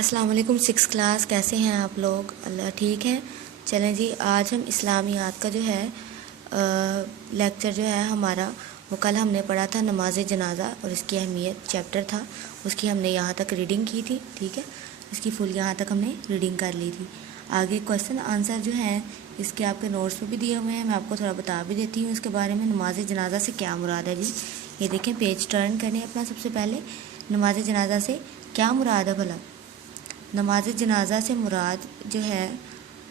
السلام علیکم 6 کلاس، کیسے ہیں آپ لوگ؟ اللہ ٹھیک ہے۔ چلیں جی، آج ہم اسلامیات کا جو ہے لیکچر جو ہے ہمارا وہ کل ہم نے پڑھا تھا نماز جنازہ اور اس کی اہمیت چیپٹر تھا، اس کی ہم نے یہاں تک ریڈنگ کی تھی، ٹھیک ہے، اس کی فل یہاں تک ہم نے ریڈنگ کر لی تھی۔ آگے کویسچن آنسر جو ہیں اس کے آپ کے نوٹس میں بھی دیے ہوئے ہیں، میں آپ کو تھوڑا بتا بھی دیتی ہوں اس کے بارے میں۔ نماز جنازہ سے کیا مراد ہے جی؟ یہ دیکھیں، پیج ٹرن کریں اپنا۔ سب سے پہلے نماز جنازہ سے کیا مراد ہے بھلا؟ نماز جنازہ سے مراد جو ہے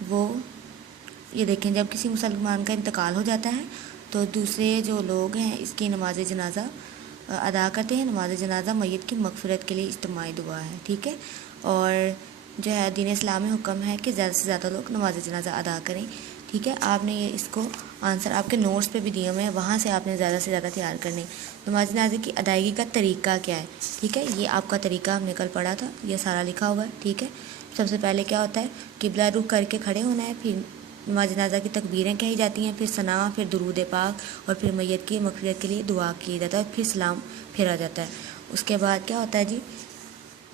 وہ یہ دیکھیں، جب کسی مسلمان کا انتقال ہو جاتا ہے تو دوسرے جو لوگ ہیں اس کی نماز جنازہ ادا کرتے ہیں۔ نماز جنازہ میت کی مغفرت کے لیے اجتماعی دعا ہے، ٹھیک ہے، اور جو ہے دین اسلام میں حکم ہے کہ زیادہ سے زیادہ لوگ نماز جنازہ ادا کریں، ٹھیک ہے۔ آپ نے یہ اس کو آنسر آپ کے نوٹس پہ بھی دیے ہوئے ہیں، وہاں سے آپ نے زیادہ سے زیادہ تیار کرنے۔ نماز جنازے کی ادائیگی کا طریقہ کیا ہے، ٹھیک ہے، یہ آپ کا طریقہ ہم نے کل پڑھا تھا، یہ سارا لکھا ہوا ہے، ٹھیک ہے۔ سب سے پہلے کیا ہوتا ہے، قبلہ رخ کر کے کھڑے ہونا ہے، پھر نماز جنازہ کی تکبیریں کہی جاتی ہیں، پھر ثنا، پھر درود پاک، اور پھر میت کی مغفرت کے لیے دعا کی جاتا ہے، پھر سلام پھیرا جاتا ہے۔ اس کے بعد کیا ہوتا ہے جی؟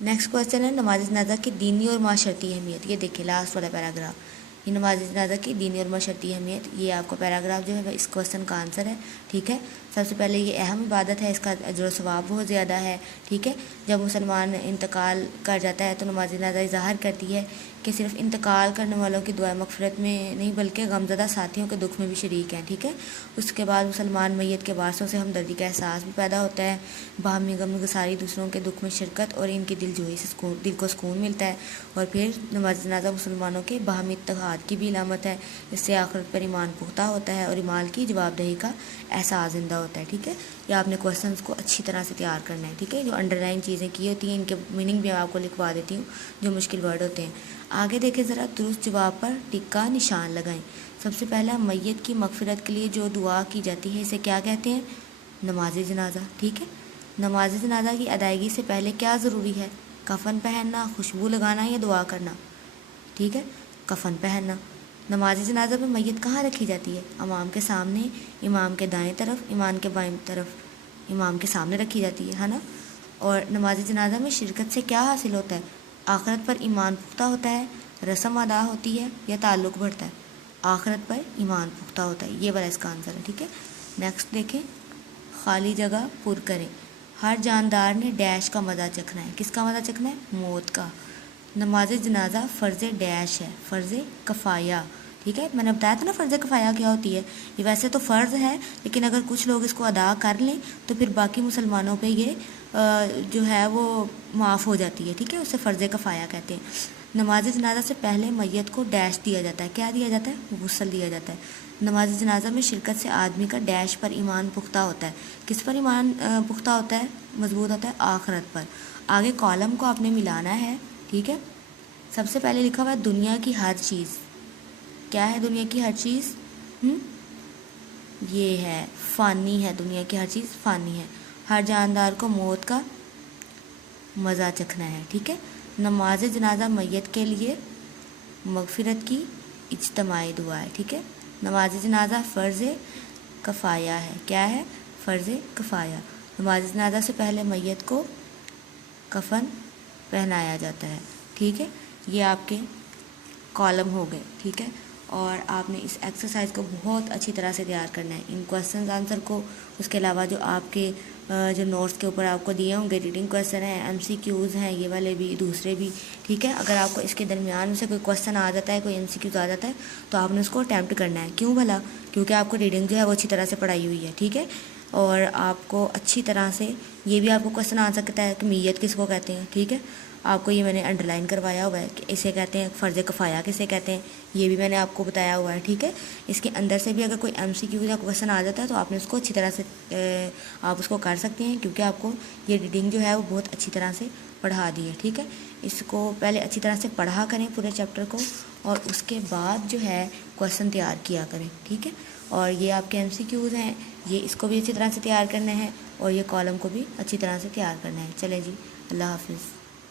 نیکسٹ کویسچن ہے نماز جنازہ کی دینی اور معاشرتی اہمیت۔ یہ دیکھیں لاسٹ والا پیراگراف، یہ نماز جنازہ کی دینی اور معاشرتی اہمیت، یہ آپ کا پیراگراف جو ہے اس کویسچن کا آنسر ہے، ٹھیک ہے۔ سب سے پہلے یہ اہم عبادت ہے، اس کا اجر و ثواب بہت زیادہ ہے، ٹھیک ہے۔ جب مسلمان انتقال کر جاتا ہے تو نماز جنازہ ظاہر کرتی ہے کہ صرف انتقال کرنے والوں کی دعائیں مغفرت میں نہیں بلکہ غمزدہ ساتھیوں کے دکھ میں بھی شریک ہیں، ٹھیک ہے۔ اس کے بعد مسلمان میت کے وارثوں سے ہمدردی کا احساس بھی پیدا ہوتا ہے، باہمی غم گساری، دوسروں کے دکھ میں شرکت اور ان کی دل جوئی سے دل کو سکون ملتا ہے۔ اور پھر نماز جنازہ مسلمانوں کے باہمی اتحاد کی بھی علامت ہے، اس سے آخرت پر ایمان پختہ ہوتا ہے اور ایمان کی جواب دہی کا احساس زندہ ہوتا ہے، ٹھیک ہے۔ یہ آپ نے کویسچنس کو اچھی طرح سے تیار کرنا ہے، ٹھیک ہے۔ جو انڈر لائن چیزیں کی ہوتی ہیں ان کے میننگ بھی میں آپ کو لکھوا دیتی ہوں، جو مشکل ورڈ ہوتے ہیں۔ آگے دیکھیں ذرا، درست جواب پر ٹک کا نشان لگائیں۔ سب سے پہلا، میت کی مغفرت کے لیے جو دعا کی جاتی ہے اسے کیا کہتے ہیں؟ نماز جنازہ، ٹھیک ہے۔ نماز جنازہ کی ادائیگی سے پہلے کیا ضروری ہے؟ کفن پہننا، خوشبو لگانا یا دعا کرنا، ٹھیک ہے، کفن پہننا۔ نماز جنازہ میں میت کہاں رکھی جاتی ہے؟ امام کے سامنے، امام کے دائیں طرف، امام کے بائیں طرف، امام کے سامنے رکھی جاتی ہے نا۔ اور نماز جنازہ میں شرکت سے کیا حاصل ہوتا ہے؟ آخرت پر ایمان پختہ ہوتا ہے، رسم ادا ہوتی ہے یا تعلق بڑھتا ہے؟ آخرت پر ایمان پختہ ہوتا ہے، یہ والا اس کا آنسر ہے، ٹھیک ہے۔ نیکسٹ دیکھیں، خالی جگہ پر کریں۔ ہر جاندار نے ڈیش کا مزہ چکھنا ہے، کس کا مزہ چکھنا ہے؟ موت کا۔ نماز جنازہ فرض ڈیش ہے، فرض کفایہ، ٹھیک ہے۔ میں نے بتایا تھا نا فرض کفایہ کیا ہوتی ہے، یہ ویسے تو فرض ہے لیکن اگر کچھ لوگ اس کو ادا کر لیں تو پھر باقی مسلمانوں پہ یہ جو ہے وہ معاف ہو جاتی ہے، ٹھیک ہے، اسے فرض کفایہ کہتے ہیں۔ نماز جنازہ سے پہلے میت کو ڈیش دیا جاتا ہے، کیا دیا جاتا ہے؟ غسل دیا جاتا ہے۔ نماز جنازہ میں شرکت سے آدمی کا ڈیش پر ایمان پختہ ہوتا ہے، کس پر ایمان پختہ ہوتا ہے، مضبوط ہوتا ہے؟ آخرت پر۔ آگے کالم کو آپ نے ملانا ہے، ٹھیک ہے۔ سب سے پہلے لکھا ہوا ہے دنیا کی ہر چیز، کیا ہے دنیا کی ہر چیز؟ یہ ہے فانی ہے، دنیا کی ہر چیز فانی ہے۔ ہر جاندار کو موت کا مزہ چکھنا ہے، ٹھیک ہے۔ نماز جنازہ میت کے لیے مغفرت کی اجتماعی دعا ہے، ٹھیک ہے۔ نماز جنازہ فرض کفایہ ہے، کیا ہے؟ فرض کفایہ۔ نماز جنازہ سے پہلے میت کو کفن پہنایا جاتا ہے، ٹھیک ہے۔ یہ آپ کے کالم ہو گئے، ٹھیک ہے۔ اور آپ نے اس ایکسرسائز کو بہت اچھی طرح سے تیار کرنا ہے، ان کویسچنز آنسر کو، اس کے علاوہ جو آپ کے جو نوٹس کے اوپر آپ کو دیے ہوں گے ریڈنگ کویسچن ہیں، ایم سی کیوز ہیں، یہ والے بھی دوسرے بھی، ٹھیک ہے۔ اگر آپ کو اس کے درمیان میں سے کوئی کویسچن آ جاتا ہے، کوئی ایم سی کیوز آ جاتا ہے تو آپ نے اس کو اٹیمپٹ کرنا ہے، کیوں بھلا؟ کیونکہ آپ کو ریڈنگ جو ہے وہ اچھی طرح سے پڑھائی ہوئی ہے، ٹھیک ہے۔ اور آپ کو اچھی طرح سے یہ بھی آپ کو کویسچن آ سکتا ہے کہ میت کس کو کہتے ہیں، ٹھیک ہے۔ آپ کو یہ میں نے انڈر لائن کروایا ہوا ہے کہ اسے کہتے ہیں فرض کفایہ، کسے کہتے ہیں یہ بھی میں نے آپ کو بتایا ہوا ہے، ٹھیک ہے۔ اس کے اندر سے بھی اگر کوئی ایم سی کیو یا کویسچن آ جاتا ہے تو آپ نے اس کو اچھی طرح سے آپ اس کو کر سکتے ہیں، کیونکہ آپ کو یہ ریڈنگ جو ہے وہ بہت اچھی طرح سے پڑھا دی ہے، ٹھیک ہے۔ اس کو پہلے اچھی طرح سے پڑھا کریں پورے چیپٹر کو، اور اس کے بعد جو ہے کویسچن تیار کیا کریں، ٹھیک ہے۔ اور یہ آپ کے ایم سی کیوز ہیں، یہ اس کو بھی اچھی طرح سے تیار کرنا ہے اور یہ کالم کو بھی اچھی طرح سے تیار کرنا ہے۔ چلیں جی، اللہ حافظ۔